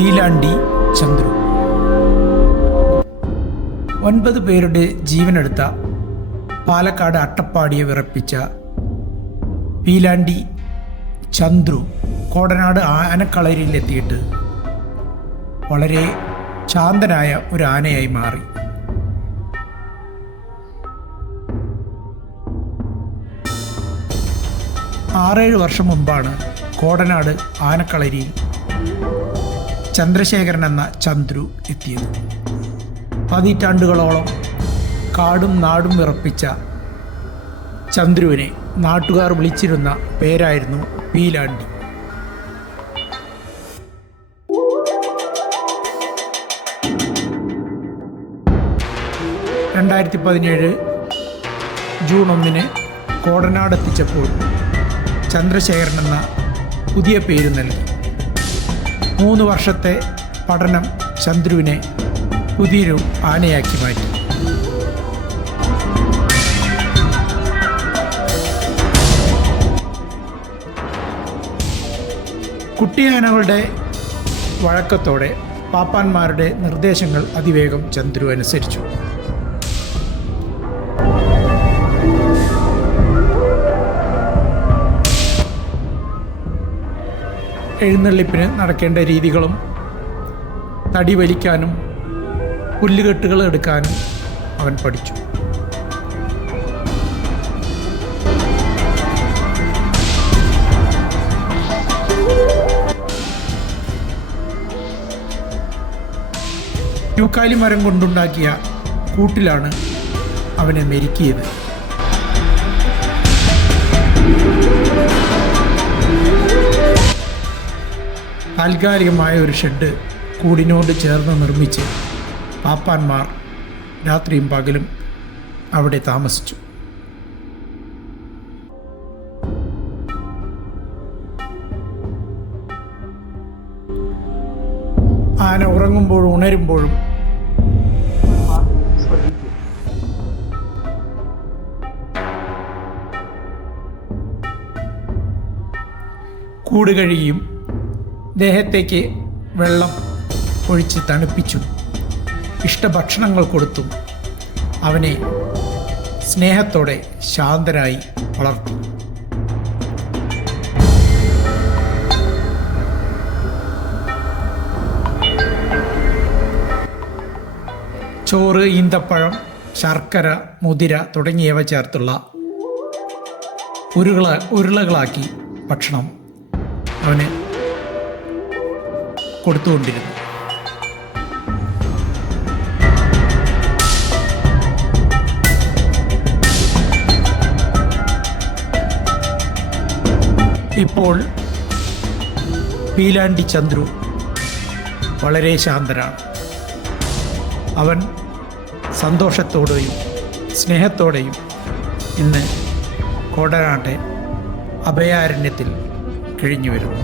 പീലാണ്ടി ചന്ദ്രു. 9 പേരുടെ ജീവനെടുത്ത പാലക്കാട് അട്ടപ്പാടിയെ വിറപ്പിച്ച പീലാണ്ടി ചന്ദ്രു കോടനാട് ആനക്കളരിയിലെത്തിയിട്ട് വളരെ ശാന്തനായ ഒരു ആനയായി മാറി. ആറേഴ് വർഷം മുമ്പാണ് കോടനാട് ആനക്കളരിയിൽ ചന്ദ്രശേഖരൻ എന്ന ചന്ദ്രു എത്തിയത്. പതിറ്റാണ്ടുകളോളം കാടും നാടും വിറപ്പിച്ച ചന്ദ്രുവിനെ നാട്ടുകാർ വിളിച്ചിരുന്ന പേരായിരുന്നു പീലാണ്ടി. ജൂൺ 1 കോടനാട് എത്തിച്ചപ്പോൾ ചന്ദ്രശേഖരൻ എന്ന പുതിയ പേര് നൽകി. 3 വർഷത്തെ പഠനം ചന്ദ്രുവിനെ പുതിയൊരു ആനയാക്കി മാറ്റി. കുട്ടിയാനകളുടെ വഴക്കത്തോടെ പാപ്പാന്മാരുടെ നിർദ്ദേശങ്ങൾ അതിവേഗം ചന്ദ്രു അനുസരിച്ചു. എഴുന്നള്ളിപ്പിന് നടക്കേണ്ട രീതികളും തടി വലിക്കാനും പുല്ലുകെട്ടുകൾ എടുക്കാനും അവൻ പഠിച്ചു. യൂക്കാലി മരം കൊണ്ടുണ്ടാക്കിയ കൂട്ടിലാണ് അവനെ മെരുക്കിയത്. താൽക്കാലികമായ ഒരു ഷെഡ് കൂടിനോട് ചേർന്ന് നിർമ്മിച്ച് പാപ്പാന്മാർ രാത്രിയും പകലും അവിടെ താമസിച്ചു. ആന ഉറങ്ങുമ്പോഴും ഉണരുമ്പോഴും കൂട് കഴുകിയും ദേഹത്തേക്ക് വെള്ളം ഒഴിച്ച് തണുപ്പിച്ചും ഇഷ്ടഭക്ഷണങ്ങൾ കൊടുത്തും അവനെ സ്നേഹത്തോടെ ശാന്തനായി വളർത്തി. ചോറ്, ഈന്തപ്പഴം, ശർക്കര, മുതിര തുടങ്ങിയവ ചേർത്തുള്ള ഉരുളകളാക്കി ഭക്ഷണം അവന് കൊടുത്തുകൊണ്ടിരുന്നു. ഇപ്പോൾ പീലാണ്ടി ചന്ദ്രു വളരെ ശാന്തനാണ്. അവൻ സന്തോഷത്തോടെയും സ്നേഹത്തോടെയും ഇന്ന് കോടനാട്ടെ അഭയാരണ്യത്തിൽ കഴിഞ്ഞു വരുന്നു.